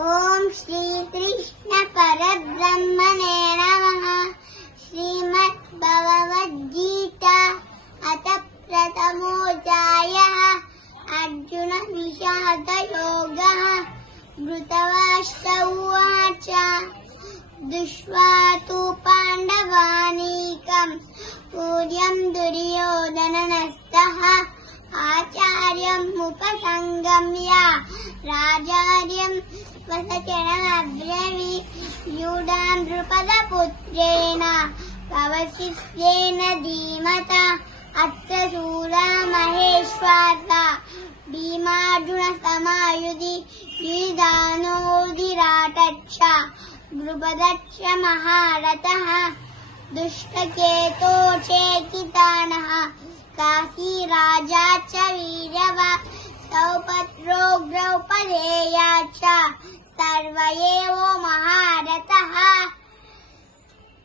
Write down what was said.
ओम श्री कृष्ण परब्रह्मणे नमः। श्रीमद्भगवद्गीता अथ प्रथमोऽध्यायः। अर्जुन विषाद योगः। धृतराष्ट्र उवाच दृष्ट्वा तु पाण्डवानीकम् पूर्यं दुर्योधनस्तः आचार्यम् उपसंगम्य राजार्यं वसचनमब्रवीत् यूढां द्रुपदपुत्रेण कवचित्तेन धीमता अत्र शूरा महेश्वासा भीमार्जुनसमायुधि युधानोऽधिराटच्छ द्रुपदच्च महारथः दुष्टकेतो चेकितानः काशीराजा च वीरवा सौपत्रो द्रौपदेया च सर्व एव